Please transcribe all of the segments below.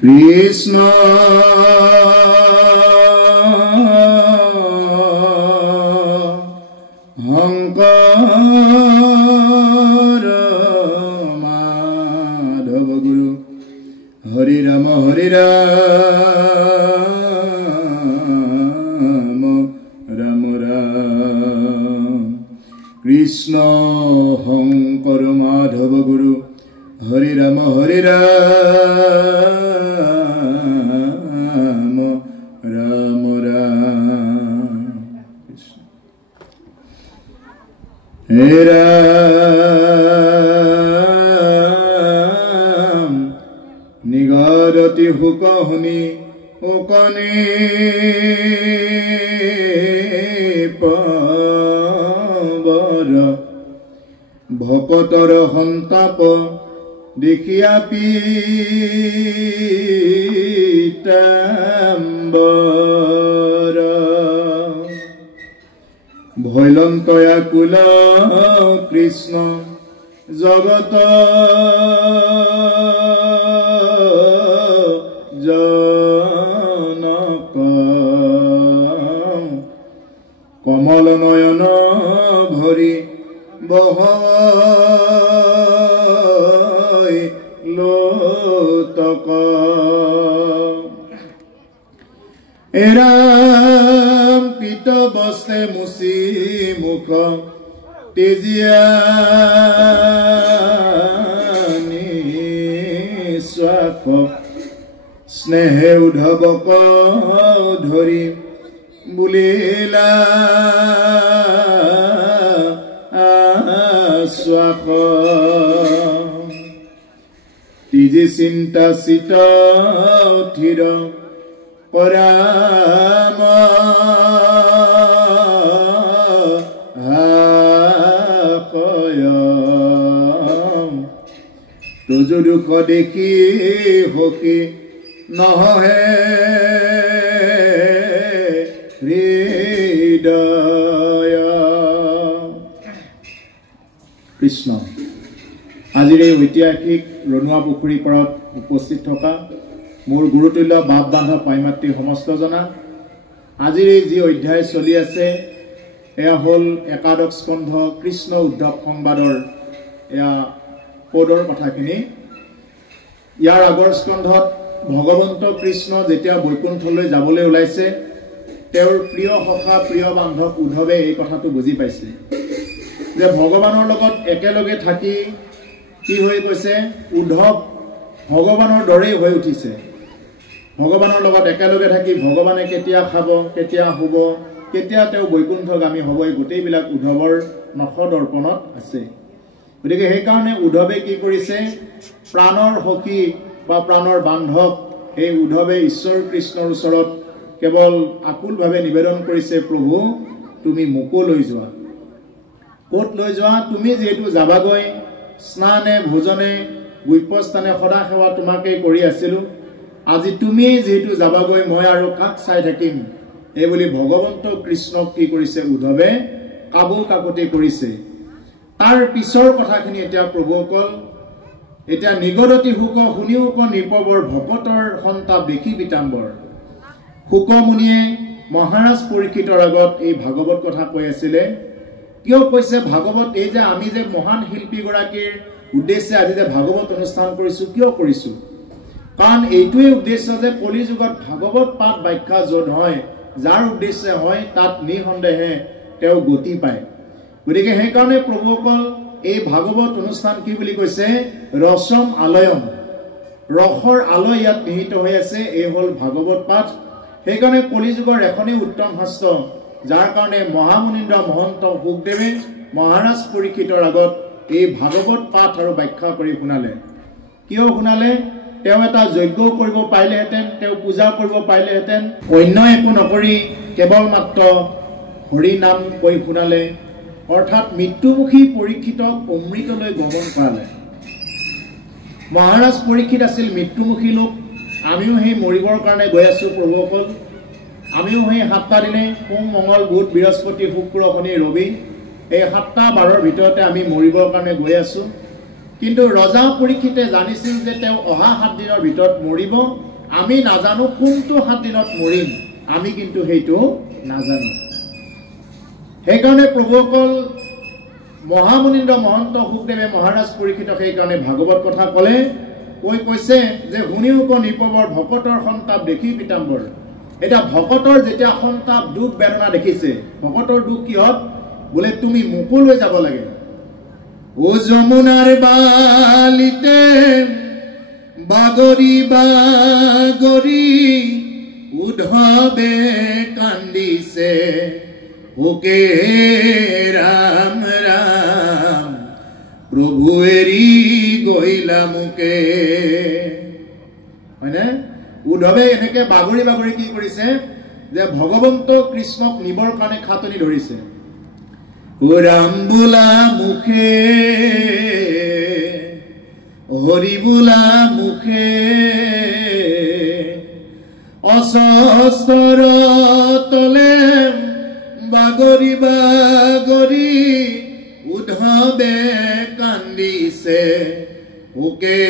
কৃষ্ণ শংকৰ মাধৱ গুৰু হৰি ৰাম ৰাম ৰাম কৃষ্ণ শংকৰ মাধৱ গুৰু হৰি ৰাম ৰাম ৰাম হে ৰাম নিগাৰতি হুক শুনি অকণি পৱৰ ভকতৰ সন্তাপ দেখিয়া পীতাম্বৰ ভৈলন্তয়া কুল কৃষ্ণ জগত জনক কমল নয়ন ভৰি বহ লোতক এৰাম পিত বস্তে মুচি মুখ তেজিয়া নিশ্বাস স্নেহে উদ্ধৱক ধৰি বুলিলা আশ্বাস তিজি চিন্তা চিত থিৰ কৰাম তুজু দুখ দেখি হকি নহহে হৃদয় কৃষ্ণ আজিৰ এই ঐতিহাসিক ৰণুৱা পুখুৰী পাৰত উপস্থিত থকা মোৰ গুৰুতুল্য বাপ বান্ধৱ পাইমাতৃ সমস্ত জনা আজিৰ এই যি অধ্যায় চলি আছে এয়া হ'ল একাদশ স্কন্ধ কৃষ্ণ উদ্ধৱ সংবাদৰ এয়া পদৰ কথাখিনি ইয়াৰ আগৰ স্কন্ধত ভগৱন্ত কৃষ্ণ যেতিয়া বৈকুণ্ঠলৈ যাবলৈ ওলাইছে তেওঁৰ প্ৰিয় সখা প্ৰিয় বান্ধৱ উদ্ধৱে এই কথাটো বুজি পাইছে যে ভগৱানৰ লগত একেলগে থাকি কি হৈ গৈছে উদ্ধৱ ভগৱানৰ দৰেই হৈ উঠিছে ভগৱানৰ লগত একেলগে থাকি ভগৱানে কেতিয়া খাব কেতিয়া শুব কেতিয়া তেওঁ বৈকুণ্ঠগামী হ'ব এই গোটেইবিলাক উদ্ধৱৰ নখ দৰ্পণত আছে গতিকে সেইকাৰণে উদ্ধৱে কি কৰিছে প্ৰাণৰ সখী বা প্ৰাণৰ বান্ধৱ এই উদ্ধৱে ঈশ্বৰ কৃষ্ণৰ ওচৰত কেৱল আকুলভাৱে নিবেদন কৰিছে প্ৰভু তুমি মোকো লৈ যোৱা ক'ত লৈ যোৱা তুমি যিহেতু যাবাগৈ স্নানে ভোজনে গুপ্যস্থানে সদা সেৱা তোমাকেই কৰি আছিলোঁ আজি তুমি যিহেতু যাবাগৈ মই আৰু কাক চাই থাকিম এই বুলি ভগৱন্ত কৃষ্ণক কি কৰিছে উদ্ধৱে কাবুল কাকতি কৰিছে তাৰ পিছৰ কথাখিনি এতিয়া প্ৰভুসকল এতিয়া নিগদতি হুক শুনিও ক নিপবৰ ভকতৰ সন্তাপ দেখি পীতাম্বৰ শুকমুনিয়ে মহাৰাজ পৰীক্ষিতৰ আগত এই ভাগৱত কথা কৈ আছিলে কিয় কৈছে ভাগৱত এই যে আমি যে মহান শিল্পীগৰাকীৰ উদ্দেশ্যে আজি যে ভাগৱত অনুষ্ঠান কৰিছোঁ কিয় কৰিছোঁ কাৰণ এইটোৱেই উদ্দেশ্য যে কলি যুগত ভাগৱত পাঠ ব্যাখ্যা য'ত হয় যাৰ উদ্দেশ্যে হয় তাত নিঃসন্দেহে তেওঁ গতি পায় গতিকে সেইকাৰণে প্ৰভুসকল এই ভাগৱত অনুষ্ঠান কি বুলি কৈছে ৰসম আলয়ম ৰসৰ আলয় ইয়াত নিহিত হৈ আছে এই হ'ল ভাগৱত পাঠ সেইকাৰণে কলি যুগৰ এখনেই উত্তম শাস্ত্ৰ যাৰ কাৰণে মহামুনীন্দ্ৰ মহন্ত শুকদেৱে মহাৰাজ পৰীক্ষিতৰ আগত এই ভাগৱত পাঠ আৰু ব্যাখ্যা কৰি শুনালে কিয় শুনালে তেওঁ এটা যজ্ঞ কৰিব পাৰিলেহেঁতেন তেওঁ পূজা কৰিব পাৰিলেহেঁতেন অন্য একো নকৰি কেৱল মাত্ৰ হৰি নাম কৈ শুনালে অৰ্থাৎ মৃত্যুমুখী পৰীক্ষিতক অমৃতলৈ গমন কৰালে মহাৰাজ পৰীক্ষিত আছিল মৃত্যুমুখী লোক আমিও সেই মৰিবৰ কাৰণে গৈ আছোঁ প্ৰভুসকল আমিও সেই 7টা দিনে সোম মঙ্গল বুধ বৃহস্পতি শুক্ৰ শনি ৰবি এই 7টা বাৰৰ ভিতৰতে আমি মৰিবৰ কাৰণে গৈ আছোঁ কিন্তু ৰজা পৰীক্ষিতে জানিছিল যে তেওঁ অহা 7 দিনৰ ভিতৰত মৰিব আমি নাজানো কোনটো 7 দিনত মৰিম আমি কিন্তু সেইটো নাজানো সেইকাৰণে প্ৰভুসকল মহামুনীন্দ্ৰ মহন্ত শুকদেৱে মহাৰাজ পৰীক্ষিতক সেইকাৰণে ভাগৱত কথা ক'লে কৈছে যে শুনিওক নিপবৰ ভকতৰ সন্তাপ দেখি পিতাম্বৰ এটা ভকতৰ যেতিয়া সন্তাপ দুখ বেদনা দেখিছে ভকতৰ দুখ কিহত বোলে তুমি মুকু লৈ যাব লাগে ও যমুনাৰ বালিতে বাগৰি বাগৰি উদ্ধৱে কান্দিছে ওকে ৰাম ৰাম প্ৰভু এৰি গইলা মুকে হয়নে উদ্ধৱে এনেকে বাগৰি বাগৰি কি কৰিছে যে ভগৱন্ত কৃষ্ণক নিবৰ কাৰণে খাতনি ধৰিছে ও ৰাম বোলা মুখে হৰি বোলা মুখে অসস্তৰ তলে বাগৰি বাগৰি উদ্ধৱে কান্দিছে ওকে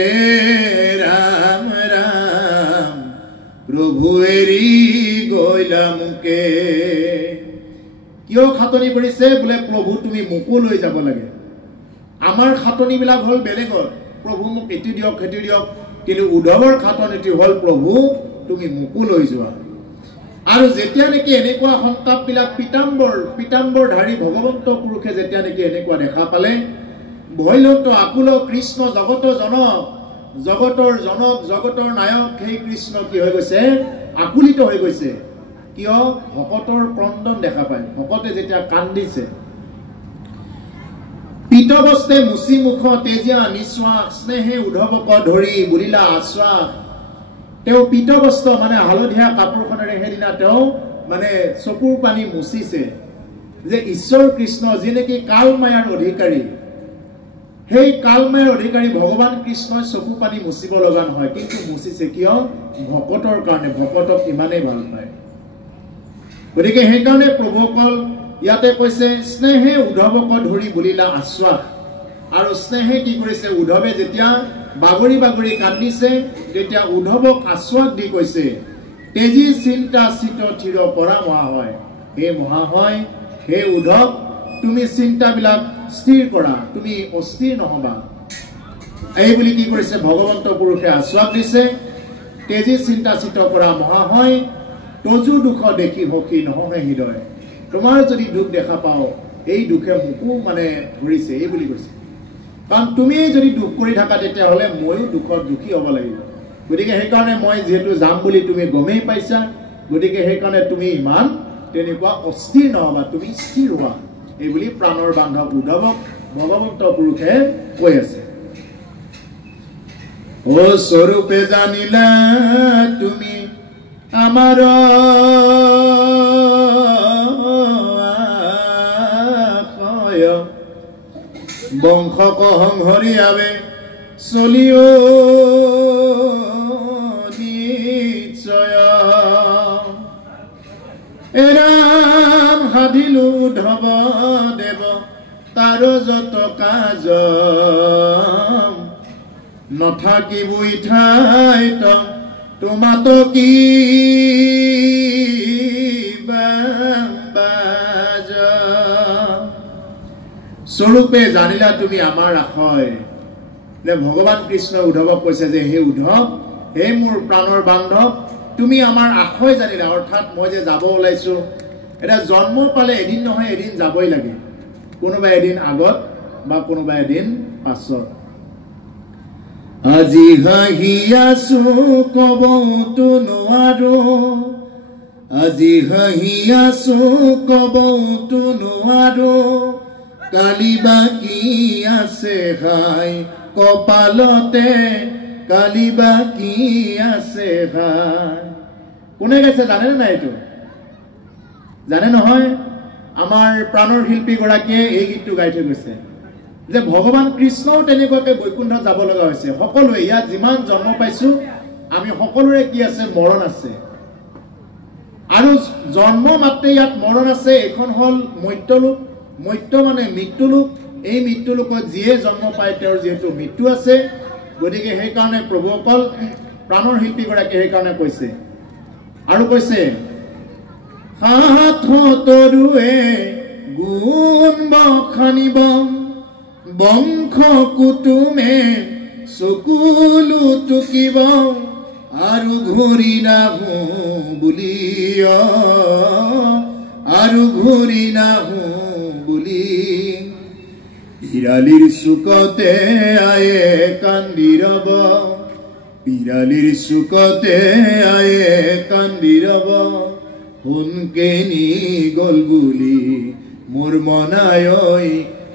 ৰাম ৰাম প্ৰভু এৰি গইলা মুকে কিয় খাতনি কৰিছে বোলে প্ৰভু তুমি মুকু লৈ যাব লাগে আমাৰ খাতনিবিলাক হ'ল বেলেগৰ প্ৰভু মোক এটি দিয়ক খেতি দিয়ক কিন্তু উদ্ধৱৰ খাতনিটি হ'ল প্ৰভু তুমি মুকু লৈ যোৱা আৰু যেতিয়া নেকি এনেকুৱা সন্তাপবিলাক পিতাম্বৰধাৰী ভগৱন্ত পুৰুষে যেতিয়া নেকি এনেকুৱা দেখা পালে ভৈলন্ত আকুল কৃষ্ণ জগতৰ জনক জগতৰ নায়ক সেই কৃষ্ণ কি হৈ গৈছে আকুলিত হৈ গৈছে কিয় ভকতৰ ক্ৰন্দন দেখা পায় ভকতে যেতিয়া কান্দিছে পিতবস্তে মুচি মুখ তেজিয়া নিশ্বাস স্নেহে উদ্ধৱক ধৰি বুলিলা আশ্বাস তেওঁ পিতবস্ত মানে হালধীয়া কাপোৰখনেৰে সেইদিনা তেওঁ মানে চকুৰ পানী মুচিছে যে ঈশ্বৰ কৃষ্ণ যি নেকি কালমায়াৰ অধিকাৰী সেই কালমায়াৰ অধিকাৰী ভগৱান কৃষ্ণই চকু পানী মুচিব লগা নহয় কিন্তু মুচিছে কিয় ভকতৰ কাৰণে ভকতক ইমানেই ভাল পায় গতিকে সেইকাৰণে প্ৰভুসকল ইয়াতে কৈছে স্নেহে উদ্ধৱক ধৰি বুলিলা আশ্বাস আৰু স্নেহে কি কৰিছে উদ্ধৱে যেতিয়া বাগৰি বাগৰি কান্দিছে তেতিয়া উদ্ধৱক আশ্বাস দি কৈছে তেজি চিন্তা চিত থিৰ পৰা মহাশয় হে উদ্ধৱ তুমি চিন্তাবিলাক স্থিৰ কৰা তুমি অস্থিৰ নহবা এই বুলি কি কৰিছে ভগৱন্ত পুৰুষে আশ্বাস দিছে তেজি চিন্তা চিত কৰা মহাশয় তজু দুখ দেখি সখী নহয় হৃদয় তোমাৰ যদি দুখ দেখা পাও এই দুখে মোকো মানে ধৰিছে এই বুলি কৈছে কাৰণ তুমি যদি দুখ কৰি থাকা তেতিয়া হলে ময়ো দুখত দুখী হ'ব লাগিব গতিকে সেইকাৰণে মই যেহেতু যাম বুলি তুমি গমেই পাইছা গতিকে সেইকাৰণে তুমি ইমান তেনেকুৱা অস্থিৰ নহবা তুমি স্থিৰ হোৱা এই বুলি প্ৰাণৰ বান্ধৱ উদ্ধৱক ভগৱন্ত পুৰুষে কৈ আছে ও স্বৰূপে জানিলা তুমি আমাৰ বংশক সংহৰিয়াবে চলিও নিশ্চয় এৰাম সাধিলো উদ্ধৱ দেৱ তাৰ যত কাজ নথাকিবই ঠাইত তোমাত কি স্বৰূপে জানিলা তুমি আমাৰ আশয় ভগৱান কৃষ্ণ উদ্ধৱক কৈছে যে হে উদ্ধৱ হে মোৰ প্ৰাণৰ বান্ধৱ তুমি আমাৰ আশয় জানিলা অৰ্থাৎ মই যে যাব ওলাইছো এটা জন্ম পালে এদিন নহয় এদিন যাবই লাগে কোনোবা এদিন আগত বা কোনোবা এদিন পাছত আজি হাঁহি আছো কবতো নোৱাৰো আজি হাঁহি আছো কবতো নোৱাৰো কালি বাকি আছে হাই কপালতে কালি বাকি আছে হাই কোনে গাইছে জানে না এইটো জানে নহয় আমাৰ প্ৰাণৰ শিল্পী গৰাকীয়ে এই গীতটো গাই থৈ গৈছে যে ভগৱান কৃষ্ণও তেনেকুৱাকৈ বৈকুণ্ঠত যাব লগা হৈছে সকলোৱে ইয়াত যিমান জন্ম পাইছো আমি সকলোৰে কি আছে মৰণ আছে আৰু জন্ম মাত্ৰে ইয়াত মৰণ আছে এখন হল মৃত্যুলোক মৃত্যু মানে মৃত্যুলোক এই মৃত্যুলোকত যিয়ে জন্ম পায় তেওঁৰ যেহেতু মৃত্যু আছে গতিকে সেইকাৰণে প্ৰভুসকল প্ৰাণৰ শিল্পীগৰাকীয়ে সেইকাৰণে কৈছে আৰু কৈছে হাতৰুৱে গুণ বখানিব বংশ কুটুমে চকুলো টুকিব আৰু ঘূৰি নাহো বুলি আৰু ঘূৰি নাহো বুলি পিৰালিৰ চুকতে আয়ে কান্দি ৰব পিৰালিৰ চুকতে আয়ে কান্দি ৰব সোনকে নি গল বুলি মোৰ মনায়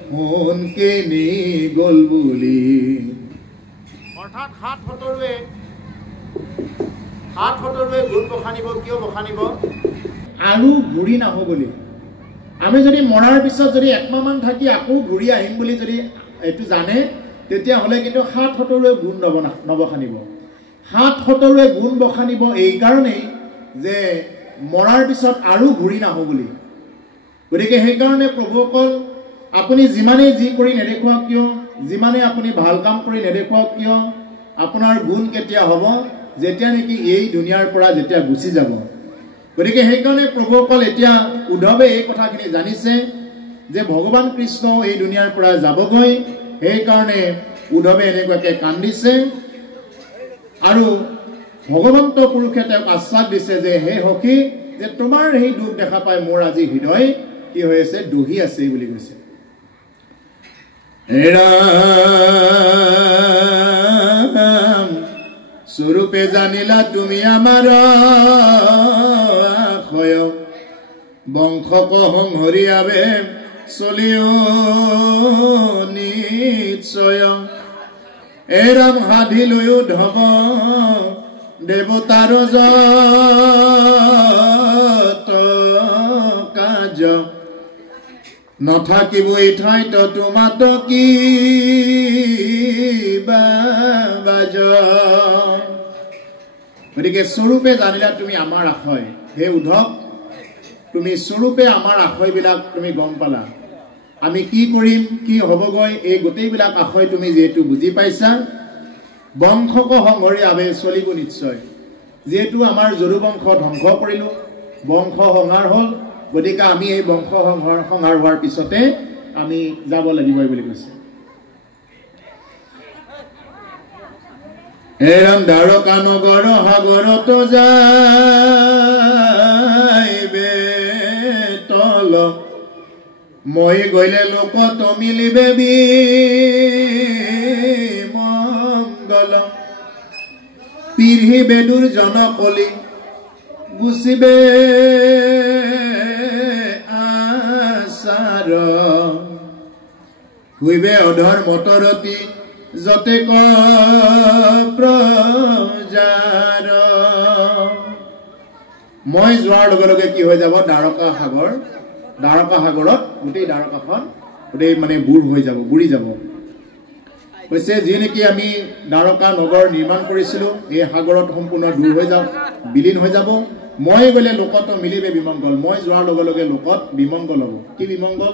সোনকে নি গল বুলি অৰ্থাৎ হাতৰুৱে গুণ বখানিব কিয় বখানিব আৰু ঘূৰি নাহো বুলি আমি যদি মৰাৰ পিছত যদি একমাহমান থাকি আকৌ ঘূৰি আহিম বুলি যদি এইটো জানে তেতিয়াহ'লে কিন্তু হাতৰুৱে গুণ নবখানিব হাতৰুৱে গুণ বখানিব এই কাৰণেই যে মৰাৰ পিছত আৰু ঘূৰি নাহো বুলি গতিকে সেইকাৰণে প্ৰভুসকল আপুনি যিমানেই যি কৰি নেদেখুৱাওক কিয় যিমানেই আপুনি ভাল কাম কৰি নেদেখুৱাওক কিয় আপোনাৰ গুণ কেতিয়া হ'ব যেতিয়া নেকি এই দুনিয়াৰ পৰা যেতিয়া গুচি যাব গতিকে সেইকাৰণে প্ৰভুসকল এতিয়া উদ্ধৱে এই কথাখিনি জানিছে যে ভগৱান কৃষ্ণ এই দুনিয়াৰ পৰা যাবগৈ সেইকাৰণে উদ্ধৱে এনেকুৱাকৈ কান্দিছে আৰু ভগৱন্ত পুৰুষে তেওঁক আশ্বাস দিছে যে হে সখী যে তোমাৰ সেই দুখ দেখা পাই মোৰ আজি হৃদয় কি হৈ আছে দহি আছে বুলি কৈছে ৰাম স্বৰূপে জানিলা তুমি আমাৰ আশয় বংশক সংহৰি আবে চলিও নিশ্চয় এৰাম সাধি লৈও ধব দেৱতাৰ যত কাজ নথাকিব এই ঠাইত তোমাত কি বাজ গতিকে স্বৰূপে জানিলা তুমি আমাৰ আশয় হে উদ্ধৱ তুমি স্বৰূপে আমাৰ আশয়বিলাক তুমি গম পালা আমি কি কৰিম কি হ'বগৈ এই গোটেইবিলাক আশয় তুমি যিহেতু বুজি পাইছা বংশক সংহৰি আবে চলিব নিশ্চয় যেহেতু আমাৰ যদু বংশ ধ্বংস কৰিলোঁ বংশ সংহাৰ হ'ল গতিকে আমি এই বংশ সংহাৰ হোৱাৰ পিছতে আমি যাব লাগিব বুলি কৈছে এৰাম দ্বাৰকা নগৰ সাগৰত যাইবে তল মই গ'লে লোকত মিলিবে বিমংগল পিঢ়িবে দুৰ্জনকলি গুচিবে আচাৰ শুইবে অধৰ মটৰতি যতে প্ৰজাৰ মই যোৱাৰ লগে লগে কি হৈ যাব দ্বাৰকা সাগৰত গোটেই দ্বাৰকাখন গোটেই মানে বুৰি যাব কৈছে যি নেকি আমি দ্বাৰকা নগৰ নিৰ্মাণ কৰিছিলোঁ এই সাগৰত সম্পূৰ্ণ দূৰ হৈ যাব বিলীন হৈ যাব মই গ'লে লোকত মিলিবে বিমংগল মই যোৱাৰ লগে লগে লোকত বিমংগল হ'ব কি বিমংগল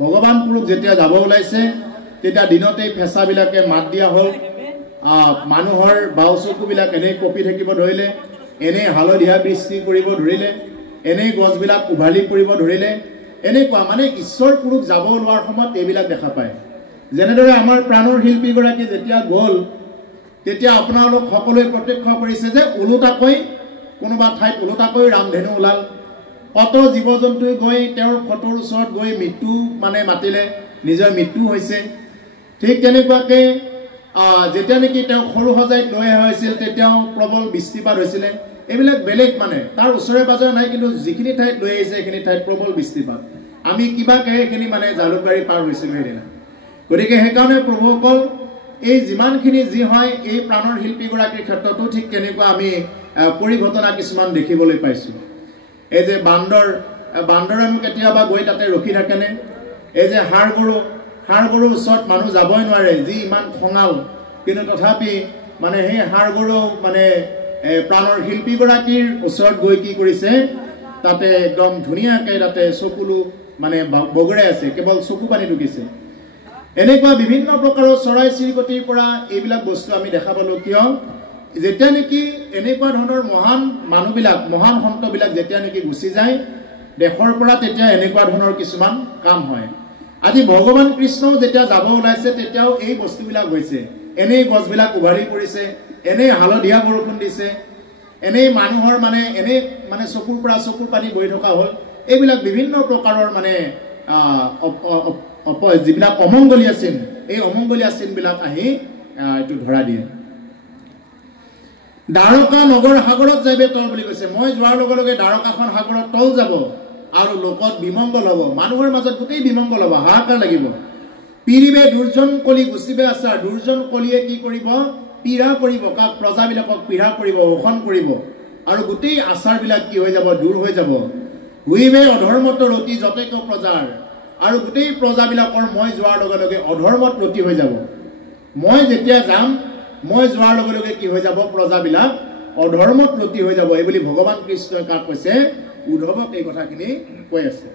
ভগৱান পুৰুষ যেতিয়া যাব ওলাইছে তেতিয়া দিনতেই ফেঁচাবিলাকে মাত দিয়া হ'ল মানুহৰ বাও চকুবিলাক এনেই কঁপি থাকিব ধৰিলে এনেই হালধীয়া বৃষ্টি কৰিব ধৰিলে এনেই গছবিলাক উভালি পৰিব ধৰিলে এনেকুৱা মানে ঈশ্বৰ পুৰুষ যাব ওলোৱাৰ সময়ত এইবিলাক দেখা পায় যেনেদৰে আমাৰ প্ৰাণৰ শিল্পীগৰাকী যেতিয়া গ'ল তেতিয়া আপোনালোক সকলোৱে প্ৰত্যক্ষ কৰিছে যে ওলোটাকৈ কোনোবা ঠাইত ওলোটাকৈ ৰামধেনু ওলাল কত জীৱ জন্তুৱে গৈ তেওঁৰ ফটোৰ ওচৰত গৈ মৃত্যু মানে মাতিলে নিজৰ মৃত্যু হৈছে ঠিক তেনেকুৱাকৈ যেতিয়া নেকি তেওঁ সৰু সজাইত লৈ অহা হৈছিল তেতিয়াও প্ৰবল বৃষ্টিপাত হৈছিলে এইবিলাক বেলেগ মানে তাৰ ওচৰে পাজৰে নাই কিন্তু যিখিনি ঠাইত লৈ আহিছে সেইখিনি ঠাইত প্ৰবল বৃষ্টিপাত আমি কিবাকৈ সেইখিনি মানে জালুকবাৰী পাৰ হৈছিলোঁ সেইদিনা গতিকে সেইকাৰণে প্ৰভুসকল এই যিমানখিনি যি হয় এই প্ৰাণৰ শিল্পীগৰাকীৰ ক্ষেত্ৰতো ঠিক তেনেকুৱা আমি পৰিঘটনা কিছুমান দেখিবলৈ পাইছোঁ এই যে বান্দৰেনো কেতিয়াবা গৈ তাতে ৰখি থাকেনে এই যে ষাঁড় গৰুৰ ওচৰত মানুহ যাবই নোৱাৰে যি ইমান খঙাল কিন্তু তথাপি মানে সেই ষাঁড় গৰু মানে প্ৰাণৰ শিল্পীগৰাকীৰ ওচৰত গৈ কি কৰিছে তাতে একদম ধুনীয়াকৈ তাতে চকুলো মানে বগৰাই আছে কেৱল চকু পানী ঢুকিছে এনেকুৱা বিভিন্ন প্ৰকাৰৰ চৰাই চিৰিকটিৰ পৰা এইবিলাক বস্তু আমি দেখা পালোঁ কিয় যেতিয়া নেকি এনেকুৱা ধৰণৰ মহান মানুহবিলাক মহান সন্তবিলাক যেতিয়া নেকি গুচি যায় দেশৰ পৰা তেতিয়া এনেকুৱা ধৰণৰ কিছুমান কাম হয় আজি ভগৱান কৃষ্ণও যেতিয়া যাব ওলাইছে তেতিয়াও এই বস্তুবিলাক হৈছে এনেই গছবিলাক উভাৰি পৰিছে এনেই হালধীয়া বৰষুণ দিছে এনেই মানুহৰ মানে চকুৰ পৰা চকুৰ পানী বৈ থকা হ'ল এইবিলাক বিভিন্ন প্ৰকাৰৰ মানে যিবিলাক অমংগলীয়া চিন এই অমংগলীয়া চিনবিলাক আহি এইটো ধৰা দিয়ে দ্বাৰকা নগৰ সাগৰত যাইবে তল বুলি কৈছে মই যোৱাৰ লগে লগে দ্বাৰকাখন সাগৰত তল যাব আৰু লোকত বিমংগল হ'ব মানুহৰ মাজত গোটেই বিমংগল হ'ব হাহাকাৰ লাগিব পিৰিবে দুৰ্জন কলি গুচিবে আচাৰ দুৰ্জন কলিয়ে কি কৰিব পীড়া কৰিব কাক প্ৰজাবিলাকক পীড়া কৰিব শোষণ কৰিব আৰু গোটেই আচাৰবিলাক কি হৈ যাব দূৰ হৈ যাব হুইবে অধৰ্মত ৰতি যতেক প্ৰজাৰ আৰু গোটেই প্ৰজাবিলাকৰ মই যোৱাৰ লগে লগে অধৰ্মত ৰতি হৈ যাব মই যেতিয়া যাম মই যোৱাৰ লগে লগে কি হৈ যাব প্ৰজাবিলাক অধৰ্মত ৰতি হৈ যাব এই বুলি ভগৱান কৃষ্ণই কাক কৈছে উদ্ধৱক এই কথাখিনি কৈ আছে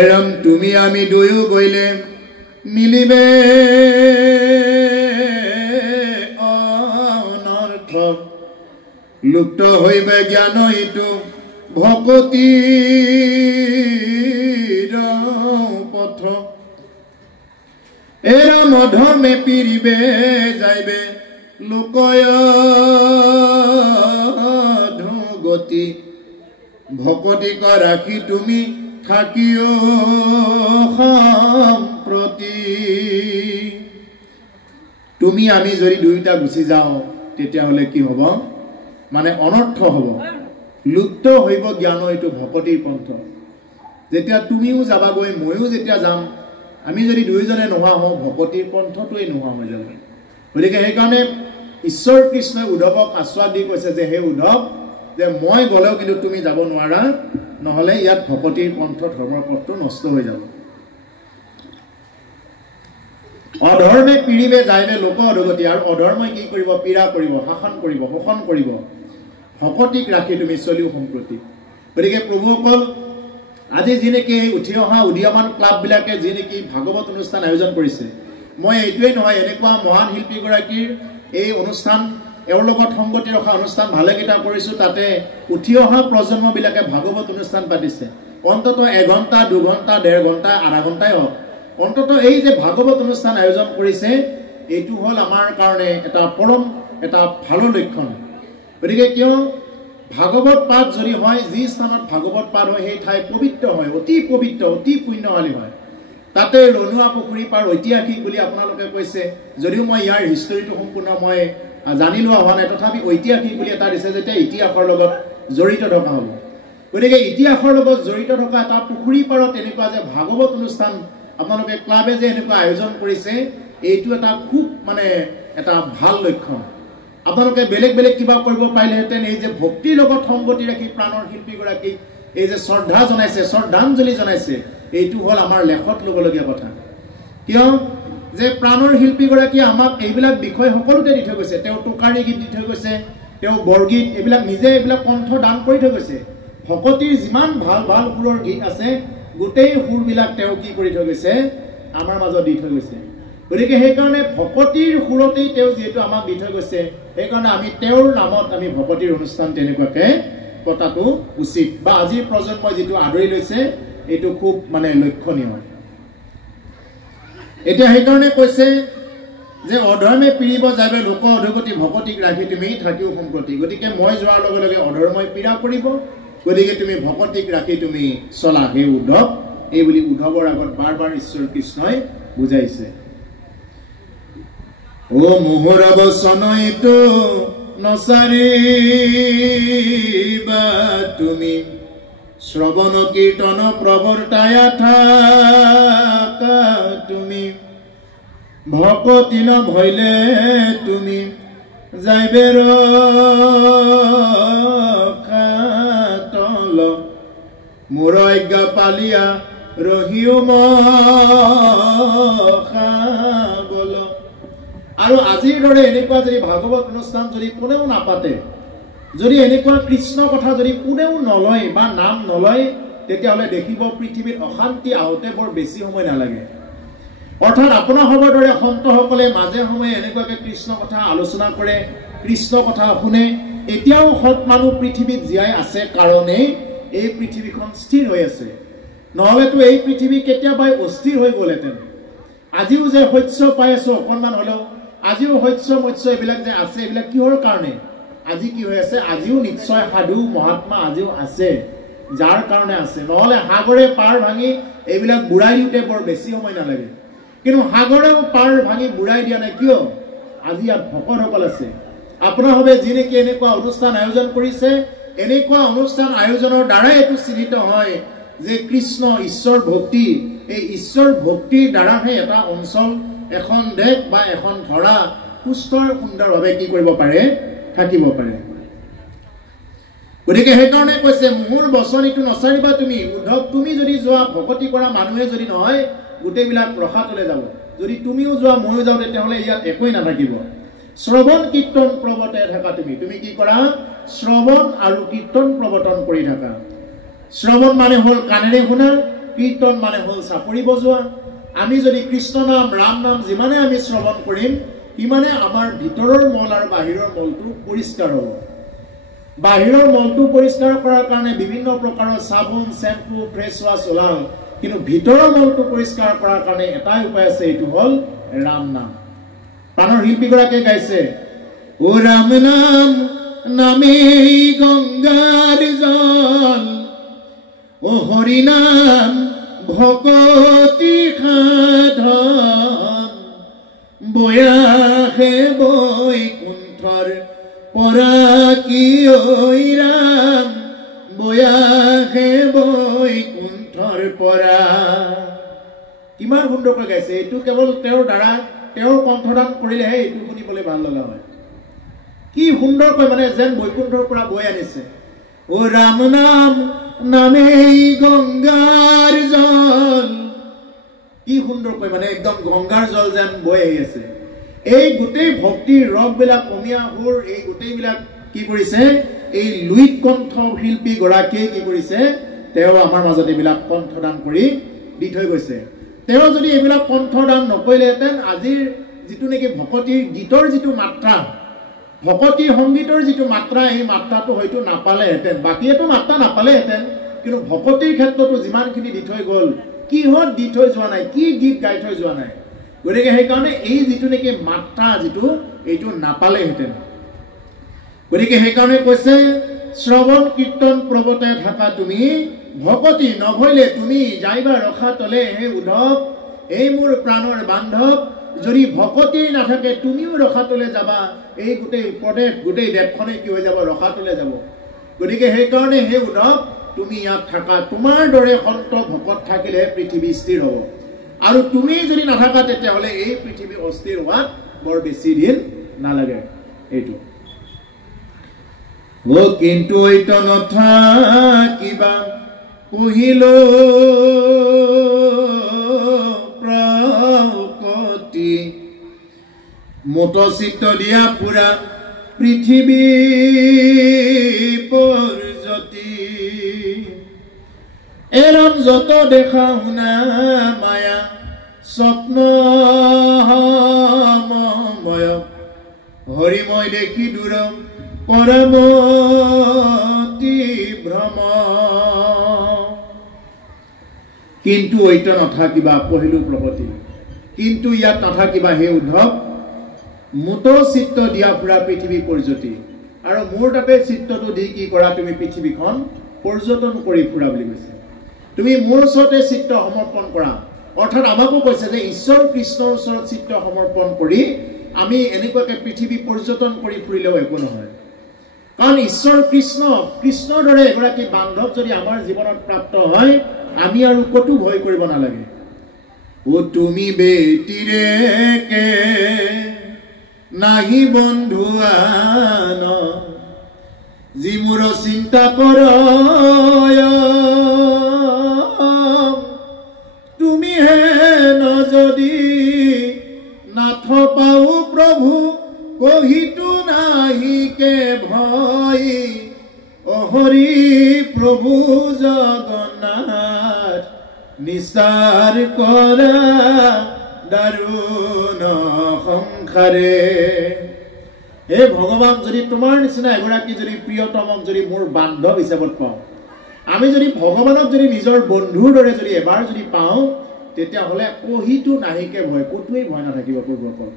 এৰম তুমি আমি দুয়ো গইলে মিলিবে অনৰ্থ লুপ্ত হইবে জ্ঞান ইটো ভকতিৰ পথ এৰম অধমে পিৰিবে যাইবে লোকয় গতি ভকতি ৰাখি তুমি থাকিও সম্প্ৰতি তুমি আমি যদি দুইটা গুচি যাওঁ তেতিয়াহ'লে কি হ'ব মানে অনৰ্থ হ'ব লুপ্ত হইব জ্ঞান এইটো ভকতিৰ পন্থ যেতিয়া তুমিও যাবাগৈ ময়ো যেতিয়া যাম আমি যদি দুইজনে নোহোৱা হওঁ ভকতিৰ পন্থটোৱেই নোহোৱা হৈ যাব গতিকে সেইকাৰণে ঈশ্বৰ কৃষ্ণই উদ্ধৱক আশ্বাস দি কৈছে যে হে উদ্ধৱ যে মই গ'লেও কিন্তু তুমি যাব নোৱাৰা নহ'লে ইয়াত ভকতিৰ পন্থ ধৰ্মৰ পথটো নষ্ট হৈ যাব অধৰ্মে পিৰিবে যাইবে লোক অধগতি আৰু অধৰ্মই কি কৰিব পীড়া কৰিব শাসন কৰিব শোষণ কৰিব ভকতিক ৰাখি তুমি চলিও সম্প্ৰতি গতিকে প্ৰভুসকল আজি যি নেকি উঠি অহা উদীয়মান ক্লাববিলাকে যি নেকি ভাগৱত অনুষ্ঠান আয়োজন কৰিছে মই এইটোৱেই নহয় এনেকুৱা মহান শিল্পীগৰাকীৰ এই অনুষ্ঠান এওঁৰ লগত সংগতি ৰখা অনুষ্ঠান ভালেকেইটা কৰিছোঁ তাতে উঠি অহা প্ৰজন্মবিলাকে ভাগৱত অনুষ্ঠান পাতিছে অন্ততঃ 1 ঘণ্টা 2 ঘণ্টা 1.5 ঘণ্টা আধা ঘণ্টাই হওক অন্ততঃ এই যে ভাগৱত অনুষ্ঠান আয়োজন কৰিছে এইটো হ'ল আমাৰ কাৰণে এটা পৰম এটা ভাল লক্ষণ গতিকে কিয় ভাগৱত পাঠ যদি হয় যি স্থানত ভাগৱত পাঠ হয় সেই ঠাই পবিত্ৰ হয় অতি পবিত্ৰ অতি পুণ্যশালী হয় তাতে ৰণুৱা পুখুৰী পাৰ ঐতিহাসিক বুলি আপোনালোকে কৈছে যদিও মই ইয়াৰ হিষ্টৰীটো সম্পূৰ্ণ মই জানি লোৱা হোৱা নাই তথাপি ঐতিহাসিক বুলি এটা দিছে যেতিয়া ইতিহাসৰ লগত জড়িত থকা হ'ব গতিকে ইতিহাসৰ লগত জড়িত থকা এটা পুখুৰী পাৰত এনেকুৱা যে ভাগৱত অনুষ্ঠান আপোনালোকে ক্লাবে যে এনেকুৱা আয়োজন কৰিছে এইটো এটা খুব মানে এটা ভাল লক্ষণ আপোনালোকে বেলেগ বেলেগ কিবা কৰিব পাৰিলেহেঁতেন এই যে ভক্তিৰ লগত সংগতি ৰাখি প্ৰাণৰ শিল্পীগৰাকীক এই যে শ্ৰদ্ধা জনাইছে শ্ৰদ্ধাঞ্জলি জনাইছে এইটো হ'ল আমাৰ লেখত ল'বলগীয়া কথা কিয় যে প্ৰাণৰ শিল্পীগৰাকী আমাক এইবিলাক বিষয় সকলোতে দি থৈ গৈছে তেওঁ টোকাৰী গীত দি থৈ গৈছে তেওঁ বৰগীত এইবিলাক নিজে এইবিলাক কণ্ঠ দান কৰি থৈ গৈছে ভকতিৰ যিমান ভাল ভাল সুৰৰ গীত আছে গোটেই সুৰবিলাক তেওঁ কি কৰি থৈ গৈছে আমাৰ মাজত দি থৈ গৈছে গতিকে সেইকাৰণে ভকতিৰ সুৰতেই তেওঁ যিহেতু আমাক দি থৈ গৈছে সেইকাৰণে আমি তেওঁৰ নামত আমি ভকতিৰ অনুষ্ঠান তেনেকুৱাকে পতাটো উচিত বা আজিৰ প্ৰজন্মই যিটো আদৰি লৈছে এইটো খুব মানে লক্ষণীয় এতিয়া সেইকাৰণে কৈছে যে অধৰ্মে পিৰিব যাইবে লোক অধগতি ভকতিক ৰাখি তুমি থাকিও সম্প্ৰতি গতিকে মই যোৱাৰ লগে লগে অধৰ্মই পীড়া কৰিব গতিকে তুমি ভকতিক ৰাখি তুমি চলা হে উদ্ধৱ এই বুলি উদ্ধৱৰ আগত বাৰ বাৰ ঈশ্বৰ কৃষ্ণই বুজাইছে ও মোহৰ বচনইটো নচাৰিবা তুমি শ্ৰৱণ কীৰ্তন প্ৰৱৰ্তায়া থাকা তুমি ভকতি নভৈলে তুমি যাইবে ৰখাতল মোৰ আজ্ঞা পালিয়া ৰহিও মখাবল আৰু আজিৰ দৰে এনেকুৱা যদি ভাগৱত অনুষ্ঠান যদি কোনেও নাপাতে যদি এনেকুৱা কৃষ্ণ কথা যদি কোনেও নলয় বা নাম নলয় তেতিয়াহ'লে দেখিব পৃথিৱীত অশান্তি আহোঁতে বৰ বেছি সময় নালাগে অৰ্থাৎ আপোনাৰ হবৰ দৰে সন্তসকলে মাজে সময়ে এনেকুৱাকৈ কৃষ্ণ কথা আলোচনা কৰে, কৃষ্ণ কথা শুনে। এতিয়াও সৎ মানুহ পৃথিৱীত জীয়াই আছে কাৰণে এই পৃথিৱীখন স্থিৰ হৈ আছে, নহ'লেতো এই পৃথিৱী কেতিয়াবাই অস্থিৰ হৈ গ'লহেঁতেন। আজিও যে শস্য পাই আছো অকণমান হ'লেও, আজিও শস্য মৎস্য এইবিলাক যে আছে, এইবিলাক কিহৰ কাৰণে? আজি কি হৈ আছে? আজিও নিশ্চয় সাধু মহাত্মা আজিও আছে, যাৰ কাৰণে আছে। নহ'লে সাগৰে পাৰ ভাঙি এইবিলাক বুঢ়াই দিওঁতে বৰ বেছি সময় নালাগে, কিন্তু সাগৰেও পাৰ ভাঙি বুঢ়াই দিয়া নাই। কিয়? আজি ইয়াত ভকতসকল আছে। আপোনাৰ হবে যি নেকি এনেকুৱা অনুষ্ঠান আয়োজন কৰিছে, এনেকুৱা অনুষ্ঠান আয়োজনৰ দ্বাৰাই এইটো চিহ্নিত হয় যে কৃষ্ণ ঈশ্বৰ ভক্তি, এই ঈশ্বৰ ভক্তিৰ দ্বাৰাহে এটা অঞ্চল, এখন দেশ বা এখন ধৰা সুস্থ সুন্দৰভাৱে কি কৰিব পাৰে? থাকিব পাৰে। গতিকে সেইকাৰণে কৈছে মোৰ বচনিটো নচাৰিবা তুমি। উদ্ধৱ, তুমি যদি যোৱা, ভকতি কৰা মানুহে যদি নহয়, গোটেইবিলাক ৰসাতলে যাব। যদি তুমিও যোৱা ময়ো যাওঁ, তেতিয়াহ'লে ইয়াত একোৱেই নাথাকিব। শ্ৰৱণ কীৰ্তন প্ৰৱৰ্তাই থাকা তুমি। তুমি কি কৰা? শ্ৰৱণ আৰু কীৰ্তন প্ৰৱৰ্তন কৰি থাকা। শ্ৰৱণ মানে হ'ল কাণেৰে শুনা, কীৰ্তন মানে হ'ল চাপৰি বজোৱা। আমি যদি কৃষ্ণ নাম ৰাম নাম যিমানে আমি শ্ৰৱণ কৰিম, সিমানে আমাৰ ভিতৰৰ মল আৰু বাহিৰৰ মলটো পৰিষ্কাৰ হ'ব। বাহিৰৰ মলটো পৰিষ্কাৰ কৰাৰ কাৰণে বিভিন্ন প্ৰকাৰৰ চাবোন, চেম্পু, ফ্ৰেছ ৱাছ ওলাল, কিন্তু ভিতৰৰ মলটো পৰিষ্কাৰ কৰাৰ কাৰণে এটাই উপায় আছে, এইটো হ'ল ৰাম নাম। প্ৰাণৰ শিল্পীগৰাকীয়ে গাইছে, ও ৰাম নাম নামেই গংগাৰ জল, ও হৰি নাম ভকতি সাধন, বয়াহে বৈকুণ্ঠৰ পৰা কি ঐ ৰাম, বয়াহে বৈকুণ্ঠৰ পৰা। কিমান সুন্দৰকৈ গাইছে। এইটো কেৱল তেওঁৰ দ্বাৰা, তেওঁৰ কণ্ঠদান কৰিলেহে এইটো শুনিবলৈ ভাল লগা হয়। কি সুন্দৰকৈ মানে যেন বৈকুণ্ঠৰ পৰা বৈ আনিছে। ও ৰাম নাম নামেই গংগাৰ জল, কি সুন্দৰকৈ মানে একদম গংগাৰ জল যেন বৈ আহি আছে। এই গোটেই ভক্তিৰ ৰসবিলাক, অমীয়া সুৰ, এই গোটেইবিলাক কি কৰিছে? এই লুইত কণ্ঠ শিল্পী গৰাকীয়ে কি কৰিছে? তেওঁ আমাৰ মাজত এইবিলাক কণ্ঠদান কৰি দি থৈ গৈছে। তেওঁ যদি এইবিলাক কণ্ঠদান নকৰিলেহেঁতেন, আজিৰ যিটো নেকি ভকতিৰ গীতৰ যিটো মাত্ৰা, ভকতি সংগীতৰ যিটো মাত্ৰা, এই মাত্ৰাটো হয়তো নাপালেহেঁতেন। বাকীটো মাত্ৰা নাপালেহেঁতেন, কিন্তু ভকতিৰ ক্ষেত্ৰতো যিমানখিনি দি থৈ গ'ল, কিহত দি থৈ যোৱা নাই, কি গীত গাই থৈ যোৱা নাই। গতিকে সেইকাৰণে এই যিটো নেকি মাত্ৰা, যিটো এইটো নাপালেহেঁতেন। গতিকে সেইকাৰণে কৈছে শ্ৰৱণ কীৰ্তন প্ৰৱৰ্তাই থাকা তুমি, ভকতি নভৈলে তুমি যাইবা ৰখা তলে। হে উদ্ধৱ, এই মোৰ প্ৰাণৰ বান্ধৱ, যদি ভকতি নাথাকে তুমিও ৰখাতলে যাবা। এই গোটেই প্ৰদেশ, গোটেই দেশখনে কি হৈ যাব? ৰখাতলে যাব। গতিকে সেইকাৰণে হে উদ্ধৱ, তুমি ইয়াত থাকা। তোমাৰ দৰে সন্ত ভকত থাকিলে পৃথিৱী স্থিৰ হ'ব, আৰু তুমি যদি নাথাকা তেতিয়াহ'লে এই পৃথিৱী অস্থিৰ হোৱাত বৰ বেছি দিন নালাগে। এইটো ও কিন্তু এইটো নথাকিবা কহিল প্ৰকৃতি, মতচিত্ত দিয়া পুৰা পৃথিৱী পৰজ্যোতি, এৰম যত দেখা শুনা মায়া স্বপ্ন ময়, হৰিময় দেখি দূৰ পৰমতি ভ্ৰম। কিন্তু ঐত নাথাকিবা পহিলো প্ৰগতি, কিন্তু ইয়াত নাথাকিবা হে উদ্ধৱ, মোট চিত্ত দিয়া ফুৰা পৃথিৱী পৰজ্যোতি। আৰু মোৰ তাতে চিত্তটো দি কি কৰা? তুমি পৃথিৱীখন পৰ্যটন কৰি ফুৰা বুলি কৈছে। তুমি মোৰ ওচৰতে চিত্ত সমৰ্পণ কৰা। অৰ্থাৎ আমাকো কৈছে যে ঈশ্বৰ কৃষ্ণৰ ওচৰত চিত্ত সমৰ্পণ কৰি আমি এনেকুৱাকৈ পৃথিৱী পৰ্যটন কৰি ফুৰিলেও একো নহয়। কাৰণ ঈশ্বৰ কৃষ্ণ, কৃষ্ণৰ দৰে এগৰাকী বান্ধৱ যদি আমাৰ জীৱনত প্ৰাপ্ত হয়, আমি আৰু ক'তো ভয় কৰিব নালাগে। ও তুমি বেটিৰে কে নাহি বন্ধু আন, যি মোৰ চিন্তা কৰ, তুমি হে নযদি নাথ পাও প্ৰভু, কহিতো নাহিকে ভয়, ও হৰি প্ৰভু জগন্নাথ নিচাৰ কৰা দাৰুণ সংসাৰে। হে ভগৱান, যদি তোমাৰ নিচিনা এগৰাকী যদি প্ৰিয়তমক যদি মোৰ বান্ধৱ হিচাপত পাওঁ, আমি যদি ভগৱানক যদি নিজৰ বন্ধুৰ দৰে যদি এবাৰ যদি পাওঁ, তেতিয়াহ'লে কহিটো নাহিকে ভয়, ক'তোৱেই ভয় নাথাকিব প্ৰভুসকল।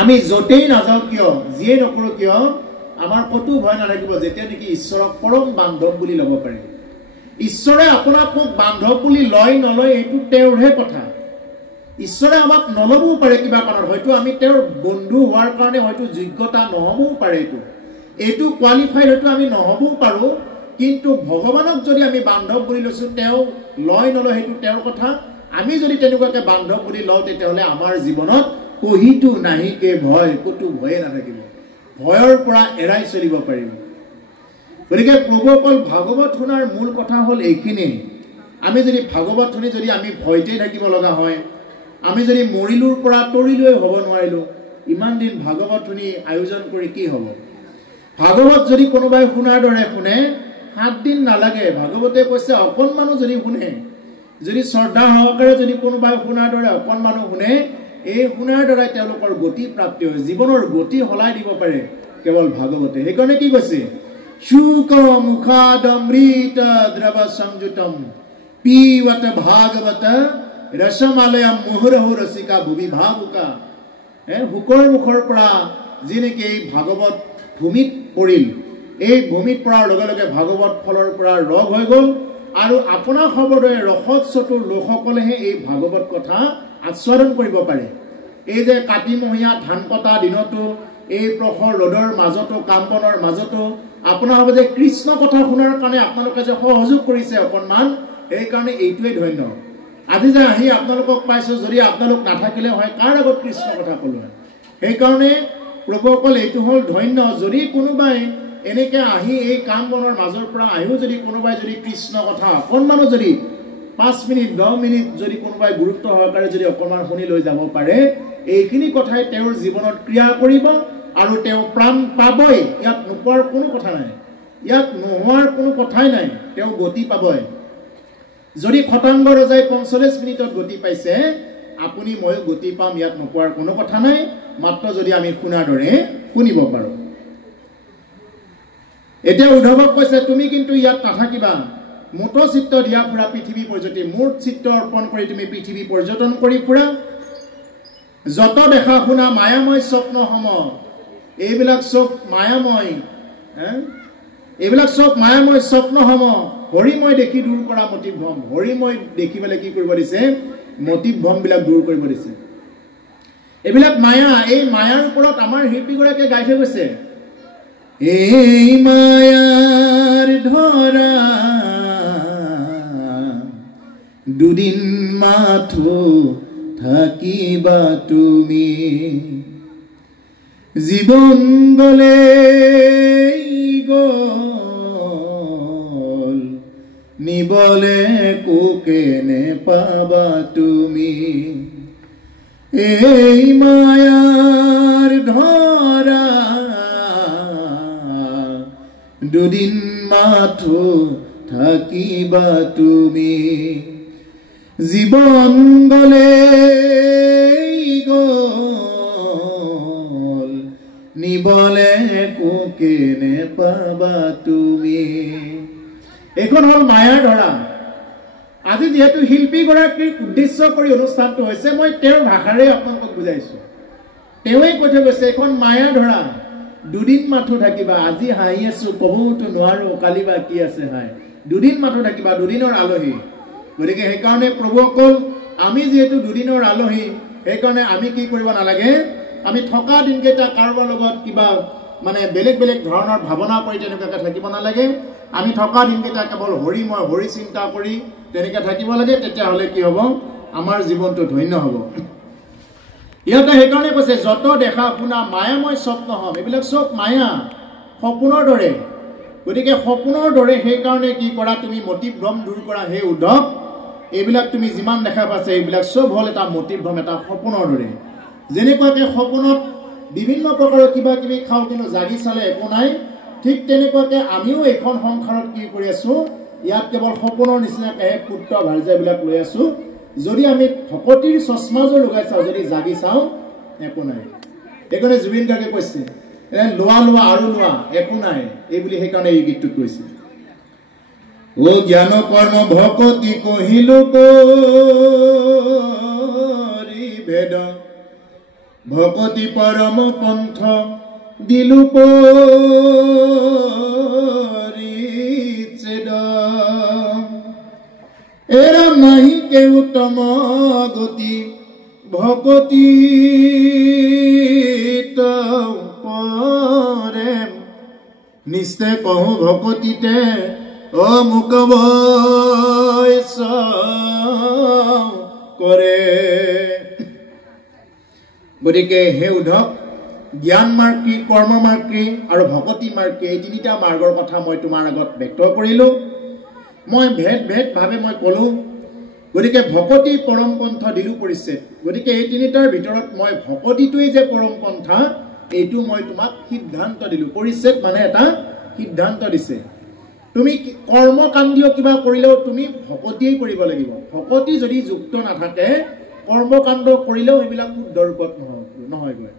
আমি য'তেই নাযাওঁ কিয়, যিয়ে নকৰোঁ কিয়, আমাৰ ক'তো ভয় নাথাকিব, যেতিয়া নেকি ঈশ্বৰক পৰম বান্ধৱ বুলি ল'ব পাৰে। ঈশ্বৰে আপোনাক মোক বান্ধৱ বুলি লয় নলয় এইটো তেওঁৰহে কথা। ঈশ্বৰে আমাক নল'বও পাৰে কিবা কাৰণত, হয়তো আমি তেওঁৰ বন্ধু হোৱাৰ কাৰণে হয়তো যোগ্যতা নহ'বও পাৰে, এইটো কোৱালিফাইড হয়তো আমি নহ'বও পাৰোঁ, কিন্তু ভগৱানক যদি আমি বান্ধৱ বুলি লৈছোঁ, তেওঁ লয় নলয় সেইটো তেওঁৰ কথা। আমি যদি তেনেকুৱাকৈ বান্ধৱ বুলি লওঁ, তেতিয়াহ'লে আমাৰ জীৱনত কহিটো নাহিকে ভয়, ক'তো ভয়ে নাথাকিব, ভয়ৰ পৰা এৰাই চলিব পাৰিব। গতিকে প্ৰভুসকল, ভাগৱত শুনাৰ মূল কথা হ'ল এইখিনি। আমি যদি ভাগৱত শুনি যদি আমি ভয়তে থাকিব লগা হয়, আমি যদি মৰিলোৰ পৰা তৰিলৈ হ'ব নোৱাৰিলোঁ, ইমান দিন ভাগৱত শুনি আয়োজন কৰি কি হ'ব? ভাগৱত যদি কোনোবাই শুনাৰ দৰে শুনে, 7 দিন নালাগে। ভাগৱতে কৈছে অকণমানো যদি শুনে, যদি শ্ৰদ্ধা সহকাৰে যদি কোনোবাই শুনাৰ দৰে অকণমানো শুনে, এই শুনাৰ দ্বাৰাই তেওঁলোকৰ গতি প্ৰাপ্তি হয়, জীৱনৰ গতি সলাই দিব পাৰে কেৱল ভাগৱতে। সেইকাৰণে কি কৈছে? শুক মুখাদমৃত দ্ৰৱ সংযুতম পিবত ভাগৱত ৰসমালয়ম মুহুৰহু ৰসিকা ভুবি ভাবুকা। শুকৰ মুখৰ পৰা যি নেকি এই ভাগৱত ভূমিত পৰিল, এই ভূমিত পৰাৰ লগে লগে ভাগৱত ফলৰ পৰা ৰস হৈ গ'ল, আৰু আপোনাৰ খবৰ দৰে ৰসত চতুৰ লোকসকলেহে এই ভাগৱত কথা আস্বাদন কৰিব পাৰে। এই যে কাতিমহীয়া ধান কটা দিনতো, এই প্ৰখৰ ৰ'দৰ মাজতো, কাম বনৰ মাজতো আপোনাৰ হ'ব যে কৃষ্ণ কথা শুনাৰ কাৰণে আপোনালোকে যে সহযোগ কৰিছে অকণমান, সেইকাৰণে এইটোৱেই ধন্য। আজি যে আহি আপোনালোকক পাইছোঁ, যদি আপোনালোক নাথাকিলে হয় কাৰ আগত কৃষ্ণ কথা ক'লো হয়? সেইকাৰণে প্ৰভুসকল, এইটো হ'ল ধন্য। যদি কোনোবাই এনেকৈ আহি এই কাম বনৰ মাজৰ পৰা আহিও যদি কোনোবাই যদি কৃষ্ণ কথা অকণমানো যদি 5 মিনিট 10 মিনিট যদি কোনোবাই গুৰুত্ব সহকাৰে যদি অকণমান শুনি লৈ যাব পাৰে, এইখিনি কথাই তেওঁৰ জীৱনত ক্ৰিয়া কৰিব আৰু তেওঁ প্ৰাণ পাবই। ইয়াত নোপোৱাৰ কোনো কথা নাই, ইয়াত নোহোৱাৰ কোনো কথাই নাই, তেওঁ গতি পাবই। যদি খটাংগ ৰজাই 45 মিনিটত গতি পাইছে, আপুনি ময়ো গতি পাম, ইয়াত নোপোৱাৰ কোনো কথা নাই, মাত্ৰ যদি আমি শুনাৰ দৰে শুনিব পাৰোঁ। এতিয়া উদ্ধৱক কৈছে, তুমি কিন্তু ইয়াত নাথাকিবা, মোট চিত্ত দিয়া ফুৰা পৃথিৱী পৰ্যটী, মোৰ চিত্ত অৰ্পণ কৰি তুমি পৃথিৱী পৰ্যটন কৰি ফুৰা। যত দেখা শুনা মায়াময় স্বপ্ন সম, এইবিলাক চব মায়াময়, এইবিলাক চব মায়াময় স্বপ্ন সম, হৰিময় দেখি দূৰ কৰা মতিভ্ৰম। হৰিময় দেখি পেলাই কি কৰিব দিছে? মতিভ্ৰম বিলাক দূৰ কৰিব দিছে। এইবিলাক মায়া, এই মায়াৰ ওপৰত আমাৰ শিল্পীগৰাকীয়ে গাই থৈ গৈছে, এই মায়াৰ ধৰা দুদিন মাথো থাকিবা তুমি, জীৱন গলে গল নিবলে কোকেনে পাবা তুমি। এই মায়াৰ ধৰা দুদিন মাথো থাকিবা তুমি, জীৱন গলে গল নিবলে কোকেনে পাবা তুমি। এইখন হ'ল মায়াৰ ধৰা। আজি যেহেতু শিল্পীগৰাকীৰ উদ্দেশ্য কৰি অনুষ্ঠানটো হৈছে, মই তেওঁৰ ভাষাৰে আপোনালোকক বুজাইছো। তেওঁৱে কৈ থৈ গৈছে, এইখন মায়াৰ ধৰা, দুদিন মাথো থাকিবা। আজি হাঁহি আছো, ক'বওতো নোৱাৰো, কালি বা কি আছে হাই। দুদিন মাথো থাকিবা, দুদিনৰ আলহী। গতিকে সেইকাৰণে প্ৰভুসকল, আমি যিহেতু দুদিনৰ আলহী, সেইকাৰণে আমি কি কৰিব নালাগে, আমি থকা দিনকেইটা কাৰোবাৰ লগত কিবা মানে বেলেগ বেলেগ ধৰণৰ ভাৱনা কৰি তেনেকুৱাকৈ থাকিব নালাগে। আমি থকা দিনকেইটা কেৱল হৰিময়, হৰি চিন্তা কৰি তেনেকৈ থাকিব লাগে। তেতিয়াহ'লে কি হ'ব? আমাৰ জীৱনটো ধন্য হ'ব। ইহঁতে সেইকাৰণে কৈছে, যত দেখা শুনা মায়াময় স্বপ্ন হম, এইবিলাক চব মায়া, সপোনৰ দৰে। গতিকে সপোনৰ দৰে, সেইকাৰণে কি কৰা? তুমি মতিভ্ৰম দূৰ কৰা। হে উদ্ধৱ, এইবিলাক তুমি যিমান দেখা পাইছা, এইবিলাক চব হ'ল এটা মতিভ্ৰম, এটা সপোনৰ দৰে। যেনেকুৱাকৈ সপোনত বিভিন্ন প্ৰকাৰৰ কিবা কিবি খাওঁ, কিন্তু জাগি চালে একো নাই, ঠিক তেনেকুৱাকৈ আমিও এইখন সংসাৰত কি কৰি আছো? ইয়াত কেৱল সপোনৰ নিচিনাকৈ পুত্ৰ ভাৰ্যাবিলাক লৈ আছো, যদি আমি ভকতিৰ চশমাযোৰ লগাই চাওঁ যদি জাগি চাওঁ একো নাই এইকাৰণে জুবিন গাৰ্গে কৈছে লোৱা লোৱা আৰু লোৱা একো নাই এই বুলি সেইকাৰণে এই গীতটোত কৈছে ও জ্ঞান কৰ্ম ভকতি কহিলো কৰি ভেদ ভকতি পৰম পন্থ দিলু পৰিচ্ছেদ এৰা নাহি কে উত্তম গতি ভকতি পৰে নিশ্চয় কহো ভকতিতে অমুক বৈশ কৰে গতিকে হে উদ্ধৱ জ্ঞান মাৰ্গ কি কৰ্ম মাৰ্গ কি আৰু ভকতি মাৰ্গ কি এই তিনিটা মাৰ্গৰ কথা মই তোমাৰ আগত ব্যক্ত কৰিলো মই ভেদ ভাৱে মই কলো গতিকে ভকতি পৰম পন্থ দিলু পৰিছে গতিকে এই তিনিটাৰ ভিতৰত মই ভকতিটোই যে পৰম পন্থা এইটো মই তোমাক সিদ্ধান্ত দিলু পৰিছে মানে এটা সিদ্ধান্ত দিছে তুমি কৰ্ম কাণ্ডিয় কিবা কৰিলেও তুমি ভকতিয়ে কৰিব লাগিব ভকতি যদি যুক্ত নাথাকে কৰ্মকাণ্ড কৰিলেও এইবিলাক শুদ্ধ ৰূপত নহয় গৈ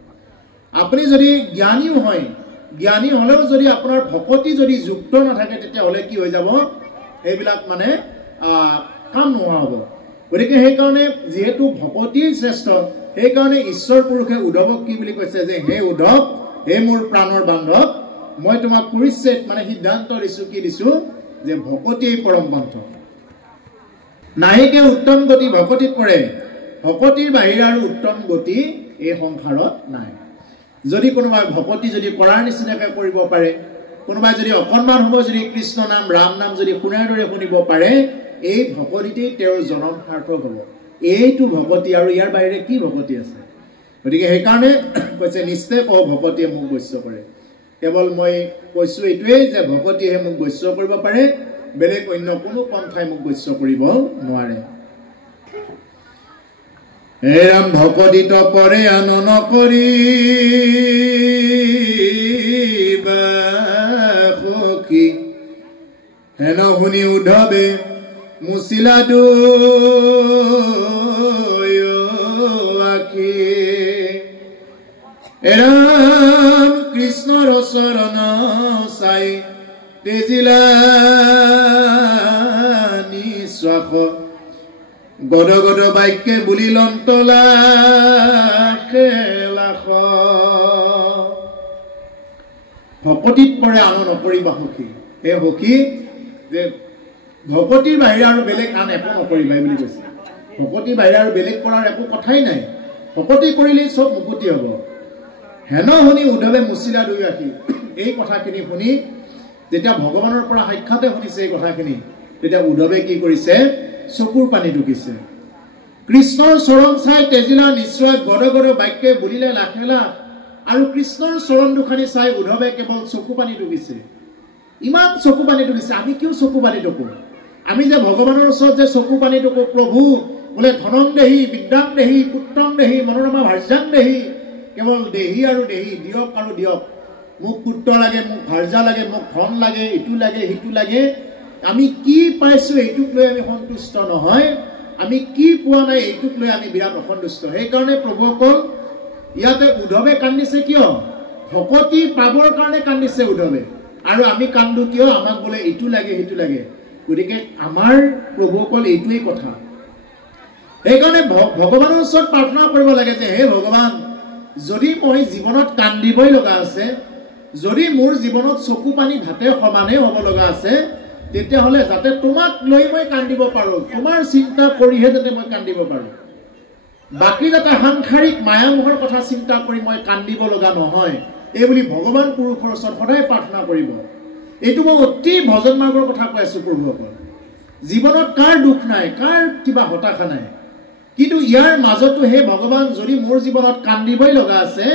আপুনি যদি জ্ঞানীও হয় জ্ঞানী হলেও যদি আপোনাৰ ভকতি যদি যুক্ত নাথাকে তেতিয়া হলে কি হৈ যাব এইবিলাক মানে কাম নোহোৱা হ'ব গতিকে সেইকাৰণে যেহেতু ভকতিৰ শ্ৰেষ্ঠ সেইকাৰণে ঈশ্বৰ পুৰুষে উদ্ধৱক কি বুলি কৈছে যে হে উদ্ধৱ হে মোৰ প্ৰাণৰ বান্ধৱ মই তোমাক পৰিচ্ছেদ মানে সিদ্ধান্ত দিছো কি দিছো যে ভকতিয়ে পৰম পন্থ নাহিকে উত্তম গতি ভকতিত পৰে ভকতিৰ বাহিৰে আৰু উত্তম গতি এই সংসাৰত নাই যদি কোনোবাই ভকতি যদি কৰাৰ নিচিনাকৈ কৰিব পাৰে কোনোবাই যদি অকণমান সময় যদি কৃষ্ণ নাম ৰাম নাম যদি শুনাৰ দৰে শুনিব পাৰে এই ভকতিতেই তেওঁৰ জনম সাৰ্থক হ'ব এইটো ভকতি আৰু ইয়াৰ বাহিৰে কি ভকতি আছে গতিকে সেইকাৰণে কৈছে নিশ্চয় কওঁ ভকতিয়ে মোক বৈশ্য কৰে কেৱল মই কৈছো এইটোৱেই যে ভকতিয়ে মোক বৈশ্য কৰিব পাৰে বেলেগ অন্য কোনো পন্থাই মোক বৈশ্য কৰিব নোৱাৰে হে ৰাম ভকতিত পৰে আনন কৰি সখী হেন শুনি উদ্ধৱে মুচিলা আখি এৰাম কৃষ্ণৰ চৰণ চাই তেজিলা নিশ্বাস গদ গদ বাক্যে বুলি লন্তলা খেলাখ ভকতিত পৰে আন নকৰিবা সখী হে সখী যে ভকতিৰ বাহিৰে আৰু বেলেগ আন একো নকৰিবা বুলি কৈছে ভকতিৰ বাহিৰে আৰু বেলেগ কৰাৰ একো কথাই নাই ভকতি কৰিলেই চব মুকুতি হ'ব হেন শুনি উদ্ধৱে মুচিলা দুই আখি এই কথাখিনি শুনি যেতিয়া ভগৱানৰ পৰা সাক্ষাতে শুনিছে এই কথাখিনি তেতিয়া উদ্ধৱে কি কৰিছে চকুৰ পানী টুকিছে কৃষ্ণৰ চৰণ চাই তেজিলা নিশ্চয় গদ গদ বাক্যে বুলিলে লাখেলা আৰু কৃষ্ণৰ চৰণ দুখানি চাই উদ্ধৱে কেৱল চকু পানী টুকিছে ইমান চকু পানী টুকিছে আমি কিয় চকু পানী টুকো আমি যে ভগৱানৰ ওচৰত যে চকু পানী টুকো প্ৰভু বোলে ধনং দেহি বিদ্যাং দেহি পুত্ৰং দেহি মনোৰমা ভাৰ্যাং দেহি কেৱল দেহি আৰু দেহি দিয়ক আৰু দিয়ক মোক পুত্ৰ লাগে মোক ভাৰ্যা লাগে মোক ধন লাগে ইটো লাগে সিটো লাগে আমি কি পাইছো এইটোক লৈ আমি সন্তুষ্ট নহয় আমি কি পোৱা নাই এইটোক লৈ আমি বিৰাট অসন্তুষ্ট সেইকাৰণে প্ৰভুসকল ইয়াতে উদ্ধৱে কান্দিছে কিয় ভকতি পাবৰ কাৰণে কান্দিছে উদ্ধৱে আৰু আমি কান্দো কিয় আমাক বোলে এইটো লাগে সিটো লাগে গতিকে আমাৰ প্ৰভুসকল এইটোৱেই কথা সেইকাৰণে ভগৱানৰ ওচৰত প্ৰাৰ্থনা কৰিব লাগে যে হে ভগৱান যদি মই জীৱনত কান্দিবই লগা আছে যদি মোৰ জীৱনত চকু পানী ভাতে সমানে হ'ব লগা আছে তেতিয়াহ'লে যাতে তোমাক লৈ মই কান্দিব পাৰো তোমাৰ চিন্তা কৰিহে যাতে মই কান্দিব পাৰো বাকি যাতে সাংসাৰিক মায়ামোহৰ কথা চিন্তা কৰি মই কান্দিব লগা নহয় এই বুলি ভগৱান পুৰুষৰ ওচৰত সদায় প্ৰাৰ্থনা কৰিব এইটো মই অতি ভজন মাৰ্গৰ কথা কৈ আছো প্ৰভুসকল জীৱনত কাৰ দুখ নাই কাৰ কিবা হতাশা নাই কিন্তু ইয়াৰ মাজতো হে ভগৱান যদি মোৰ জীৱনত কান্দিবই লগা আছে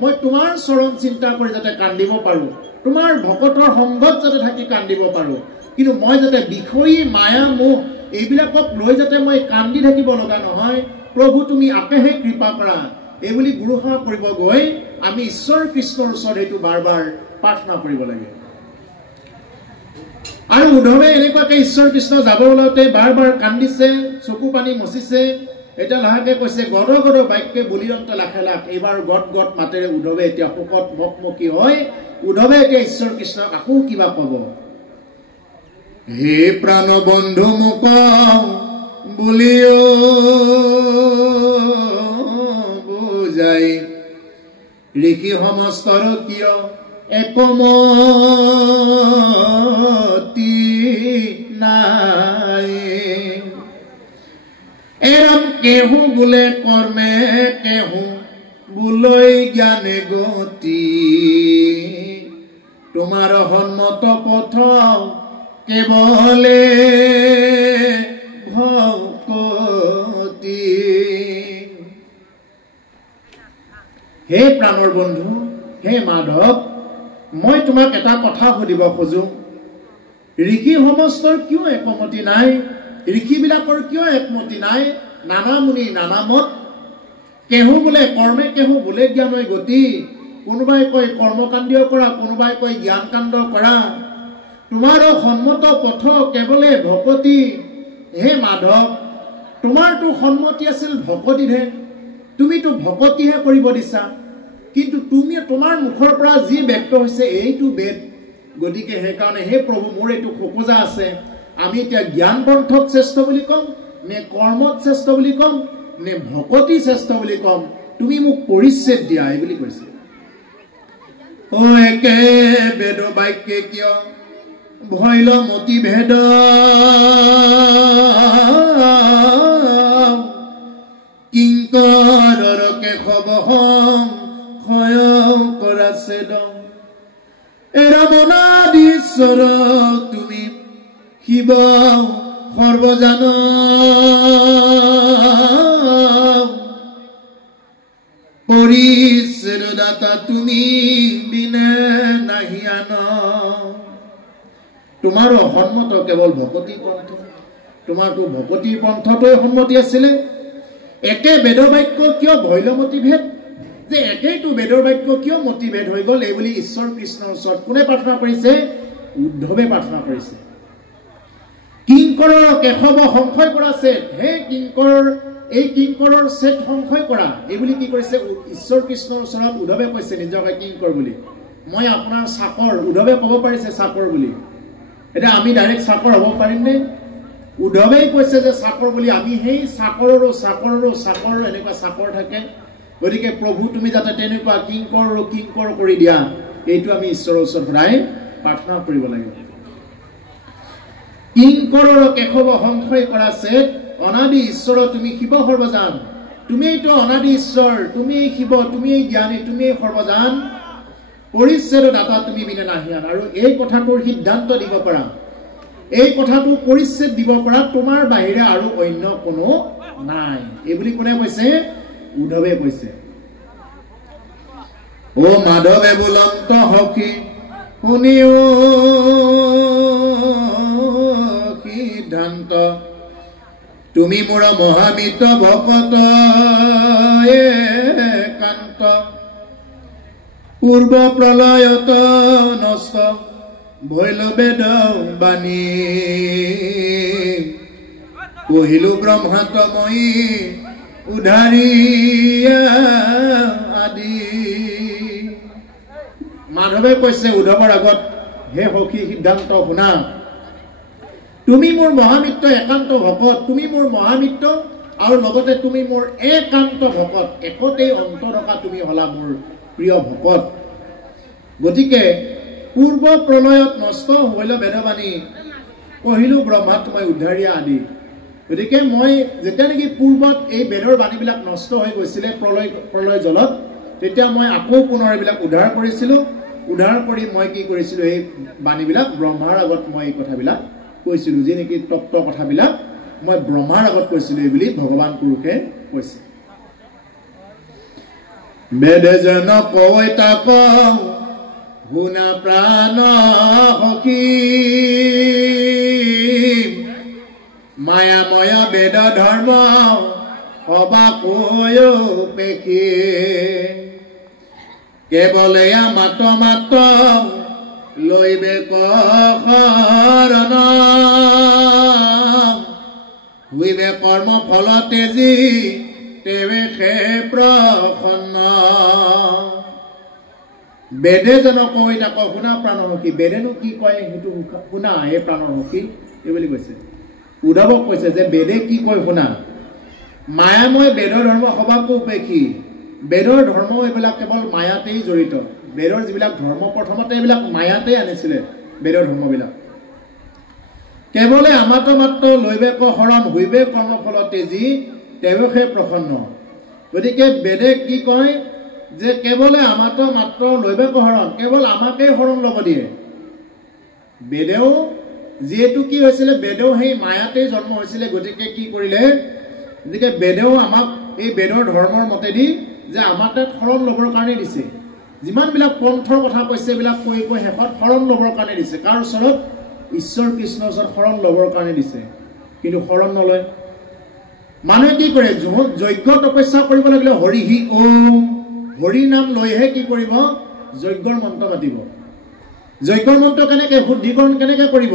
মই তোমাৰ চৰণ চিন্তা কৰি যাতে কান্দিব পাৰো তোমাৰ ভকতৰ সংগত যাতে থাকি কান্দিব পাৰো কিন্তু মই যাতে বিষয়ী মায়া মোহ এইবিলাকক লৈ যাতে মই কান্দি থাকিব লগা নহয় প্ৰভু তুমি আপেহে কৃপা কৰা এই বুলি গুৰুসেৱা কৰিব গৈ আমি ঈশ্বৰ কৃষ্ণৰ ওচৰত এইটো বাৰ বাৰ প্ৰাৰ্থনা কৰিব লাগে আৰু উদ্ধৱে এনেকুৱাকে ঈশ্বৰ কৃষ্ণ যাব ওলাওঁতে বাৰ বাৰ কান্দিছে, চকু পানী মচিছে। এতিয়া লাহেকে কৈছে গদ গদ বাক্যে বলিৰন্ত লাখে লাখ। এইবাৰ গদ গদ মাতেৰে উদ্ধৱে এতিয়া শোকত মকমকী হয়। উদ্ধৱে এতিয়া ঈশ্বৰ কৃষ্ণক আকৌ কিবা কব। হে প্ৰাণ বন্ধু মোক বুলিও বুজাই ঋষি সমস্তৰ কিয় একমতি নাই। এৰম কেহু বোলে কৰ্মে কেহু বোলৈ জ্ঞানে গতি। তোমাৰ সন্মত পথ কেৱলে ভকতি। হে প্ৰাণৰ বন্ধু, হে মাধৱ, মই তোমাক এটা কথা সুধিব খোজো। ঋষি সমস্তৰ কিয় একমতি নাই? ঋষিবিলাকৰ কিয় একমতি নাই? নানা মুনি নানা মত। কেহু বোলে কৰ্মে কেহু বোলে জ্ঞানৈ গতি। কোনোবাই কয় কৰ্মকাণ্ডীয় কৰা, কোনোবাই কয় জ্ঞান কাণ্ড কৰা। তোমাৰো সন্মত পথ কেৱলে ভকতি। হে মাধৱ, তোমাৰতো সন্মতি আছিল ভকতিহে, তুমিতো ভকতিহে কৰিব দিছা। কিন্তু তোমাৰ মুখৰ পৰা যি ব্যক্ত হৈছে এইটো বেদ। গতিকে সেইকাৰণে হে প্ৰভু, মোৰ এইটো খোকোজা আছে। আমি এতিয়া জ্ঞান পন্থত শ্ৰেষ্ঠ বুলি ক'ম নে কৰ্মত শ্ৰেষ্ঠ বুলি ক'ম নে ভকতি শ্ৰেষ্ঠ বুলি ক'ম? তুমি মোক পৰিচ্ছেদ দিয়া, এই বুলি কৈছে। অ একে বেদ বাক্যে কিয় ভৈল মতি ভেদ। কিংকৰৰ কেশৱ ক্ষয় কৰাছে দম। এৰামনাদীশ্বৰ তুমি শিৱ সৰ্বজান। পৰিচ্ছেদ দাতা তুমি বিনে নাহি আন। তোমাৰো সন্মত কেৱল ভকতি পন্থ। তোমাৰতো ভকতিৰ পন্থটোৱে সন্মতি আছিলে। একে বেদ বাক্য কিয় ভৈলমতি ভেদ? যে একেইটো বেদৰ বাক্য কিয় মতিভেদ হৈ গ'ল? এই বুলি ঈশ্বৰ কৃষ্ণৰ ওচৰত কোনে প্ৰাৰ্থনা কৰিছে? উদ্ধৱে প্ৰাৰ্থনা কৰিছে। কিংকৰৰ কেশৱ সংশয় কৰা ছেদ। হে কিংকৰ, এই কিংকৰৰ ছেদ সংশয় কৰা। এই বুলি কি কৰিছে? ঈশ্বৰ কৃষ্ণৰ ওচৰত উদ্ধৱে কৈছে নিজকে কিংকৰ বুলি। মই আপোনাৰ চাকৰ। উদ্ধৱে ক'ব পাৰিছে চাকৰ বুলি। এতিয়া আমি ডাইৰেক্ট চাকৰ হ'ব পাৰিমনে? উদ্ধৱেই কৈছে যে চাকৰ বুলি। আমি সেই চাকৰৰো চাকৰৰো চাকৰৰো এনেকুৱা চাকৰ থাকে। গতিকে প্ৰভু তুমি যাতে তেনেকুৱা কিংকৰ কিংকৰ কৰি দিয়া, এইটো আমি ঈশ্বৰৰ ওচৰত সদায় প্ৰাৰ্থনা কৰিব লাগিব। কিংকৰৰ কেশৱ সংশয় কৰা ছেদ। অনাদি ঈশ্বৰ তুমি শিৱ সৰ্বজান। তুমিতো অনাদি ঈশ্বৰ, তুমি শিৱ, তুমি জ্ঞানী, তুমি সৰ্বজান। পৰিচ্ছেদ দাতা তুমি বিনে নাহি আন। আৰু এই কথাটোৰ সিদ্ধান্ত দিব পাৰা, এই কথাটো পৰিচ্ছেদ দিব পৰা তোমাৰ বাহিৰে আৰু অন্য কোনো নাই। এই বুলি কোনে কৈছে? উদ্ধৱে কৈছে। ও মাধৱে বুলন্ত সখী শুনিও সিদ্ধান্ত। তুমি মোৰ মহামিত ভকত একান্ত। পূৰ্ব প্ৰলয়ত নষ্ট ভৈল বেদ বাণী। কহিলো ব্ৰহ্মাত্ময়ী উধাৰিয়া আদি। মাধৱে কৈছে উদ্ধৱৰ আগত, হে সখী সিদ্ধান্ত শুনা। তুমি মোৰ মহামিত্ৰ একান্ত ভকত। তুমি মোৰ মহামিত্ৰ আৰু লগতে তুমি মোৰ একান্ত ভকত। একতেই অন্ত থকা তুমি হলা মোৰ প্ৰিয় ভকত। গতিকে পূৰ্ব প্ৰলয়ত নষ্ট হৈল বেদবাণী। কহিলো ব্ৰহ্মাত্ময় উদ্ধাৰিয়া আদি। গতিকে মই যেতিয়া নেকি পূৰ্বত এই বেদৰ বাণীবিলাক নষ্ট হৈ গৈছিলে প্ৰলয় জলত, তেতিয়া মই আকৌ পুনৰ এইবিলাক উদ্ধাৰ কৰিছিলোঁ। উদ্ধাৰ কৰি মই কি কৰিছিলোঁ? এই বাণীবিলাক ব্ৰহ্মাৰ আগত মই এই কথাবিলাক কৈছিলোঁ। যি নেকি তত্ত্ব কথাবিলাক মই ব্ৰহ্মাৰ আগত কৈছিলোঁ, এই বুলি ভগৱান পুৰুষে কৈছে। বেদে যেন কয় তাক শুনা প্ৰাণ সখী। মায়াময়া বেদ ধৰ্ম সবা কৈ পেখি। কেৱলে মাত মাত লৈবে কখৰ চৰণ হুইবে কৰ্ম ফল তেজি তেৱে খে প্ৰসন্ন বেদে যেন কৈ তাক শুনা প্ৰাণৰ সখী বেদেনো কি কয় সেইটো শুনা হে প্ৰাণৰ সখী এই বুলি কৈছে উদ্ধৱক কৈছে যে বেদে কি কয় শুনা মায়াময় বেদৰ ধৰ্ম সবাকো উপেক্ষী বেদৰ ধৰ্ম এইবিলাক কেৱল মায়াতেই জড়িত বেদৰ যিবিলাক ধৰ্ম প্ৰথমতে এইবিলাক মায়াতেই আনিছিলে বেদৰ ধৰ্মবিলাক কেৱলে আমাতো মাত্ৰ লৈবে শৰণ হুইবে কৰ্মফল তেজি তেওহে প্ৰসন্ন গতিকে বেদে কি কয় যে কেৱলে আমাতো মাত্ৰ লৈবে শৰণ কেৱল আমাকে শৰণ ল'ব দিয়ে বেদেও যেহেতু কি হৈছিলে বেদেও সেই মায়াতেই জন্ম হৈছিলে গতিকে কি কৰিলে গতিকে বেদেও আমাক এই বেদৰ ধৰ্মৰ মতেদি যে আমাক তাত শৰণ ল'বৰ কাৰণে দিছে যিমানবিলাক পন্থৰ কথা কৈছে এইবিলাক কৈ শেষত শৰণ ল'বৰ কাৰণে দিছে কাৰ ওচৰত ঈশ্বৰ কৃষ্ণৰ ওচৰত শৰণ ল'বৰ কাৰণে দিছে কিন্তু শৰণ নলয় মানুহে কি কৰে যজ্ঞ তপস্যা কৰিব লাগিলে হৰিহি ওম হৰি নাম লৈহে কি কৰিব যজ্ঞৰ মন্ত্ৰ মাতিব যজ্ঞৰ মন্ত্ৰ কেনেকে শুদ্ধিকৰণ কেনেকে কৰিব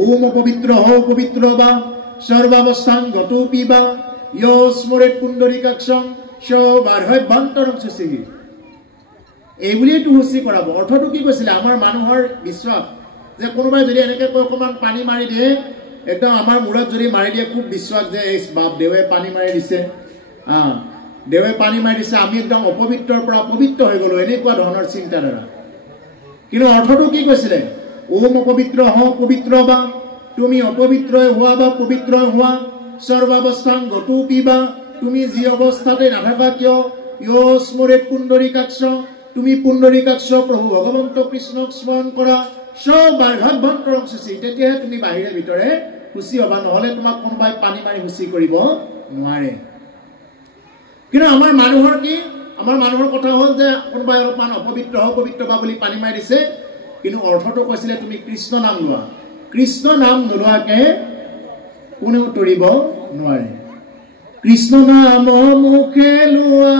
ওম পবিত্ৰ হও পবিত্ৰ বা সৰ্বাৱস্থান গতো পিবা য় স্মৰেত পুণ্ডৰীকাক্ষং সবাৰ্হ্যন্তৰং সুচিহি এই বুলিয়েতো হুচি কৰাব অৰ্থটো কি কৈছিলে আমাৰ মানুহৰ বিশ্বাস যে কোনোবাই যদি এনেকে কৈ অকণমান পানী মাৰি দিয়ে একদম আমাৰ মূৰত যদি মাৰি দিয়ে খুব বিশ্বাস যে এই বাপ দেৱে পানী মাৰি দিছে দেৱে পানী মাৰি দিছে আমি একদম অপবিত্ৰৰ পৰা পবিত্ৰ হৈ গলো এনেকুৱা ধৰণৰ চিন্তাধাৰা কিন্তু অৰ্থটো কি কৈছিলে ওম অপবিত্ৰ হও পবিত্ৰ বা তুমি অপবিত্ৰ হোৱা বা পবিত্ৰ হোৱা সৰ্বাৱস্থান গতো পিবা তুমি যি অৱস্থাতে নাথাকা কিয় য় স্মৰেত পুণ্ডৰীকাক্ষ তুমি পুণ্ডৰীকাক্ষ প্ৰভু ভগৱন্ত কৃষ্ণক স্মৰণ কৰা সবাৰ্হ্যন্তৰং সুচি তেতিয়াহে তুমি বাহিৰে ভিতৰে সুচি হবা নহলে তোমাক কোনোবাই পানী মাৰি সুচি কৰিব নোৱাৰে কিন্তু আমাৰ মানুহৰ কি আমাৰ মানুহৰ কথা হ'ল যে কোনোবাই অলপমান অপবিত্ৰ হও পবিত্ৰ বা বুলি পানী মাৰি দিছে কিন্তু অৰ্থটো কৈছিলে তুমি কৃষ্ণ নাম লোৱা কৃষ্ণ নাম নোলোৱাকে কোনেও তৰিব নোৱাৰে কৃষ্ণ নাম মুখে লোৱা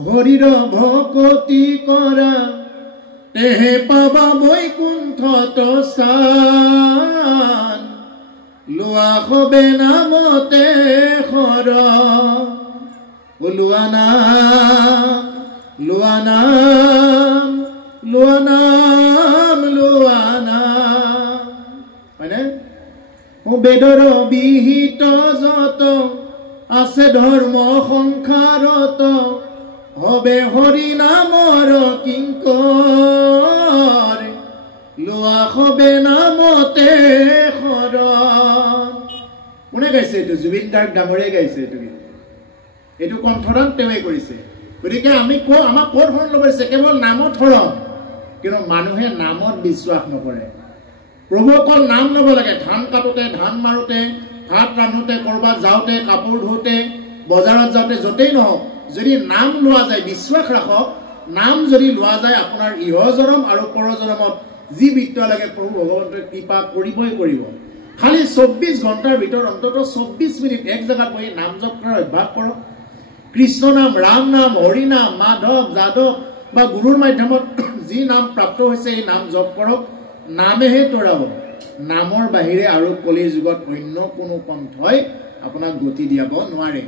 হৰিৰ ভকতি কৰা তেহে পাবা বৈকুণ্ঠত স্থান লোৱা হবে নামতে শৰ লোৱা নাম লোৱা নাম লোৱা নাম লোৱা নাম হয়নে বেদৰ বিহিত যত আছে ধৰ্ম সংসাৰত হবে হৰি নামৰ কিংকৰ লোৱা হবে নামতে শৰণ কোনে গাইছে এইটো জুবিন গাৰ্গ ডাঙৰীয়াই গাইছে এইটো কণ্ঠদান তেওঁৱে কৰিছে গতিকে আমি আমাক ক'ত শৰণ ল'ব দিছে কেৱল নামত শৰণ কিন্তু মানুহে নামত বিশ্বাস নকৰে প্ৰভু অকল নাম ল'ব লাগে ধান কাটোতে ধান মাৰোতে ভাত ৰান্ধোতে কৰবাত যাওঁতে কাপোৰ ধোতে বজাৰত যাওঁতে য'তেই নহওক যদি নাম লোৱা যায় বিশ্বাস ৰাখক নাম যদি লোৱা যায় আপোনাৰ ইহজনম আৰু পৰজনমত যি বিদ্যা লাগে প্ৰভু ভগৱন্তই কৃপা কৰিবই কৰিব খালি 24 ঘণ্টাৰ ভিতৰত অন্তত 24 মিনিট এক জায়গাত বহি নাম জপ কৰাৰ অভ্যাস কৰক কৃষ্ণ নাম ৰাম নাম হৰি নাম মাধৱ যাদৱ বা গুৰুৰ মাধ্যমত যি নাম প্ৰাপ্ত হৈছে এই নাম জপ কৰক নামেহে তৰাব নামৰ বাহিৰে আৰু কলিৰ যুগত অন্য কোনো পন্থই আপোনাক গতি দিয়াব নোৱাৰে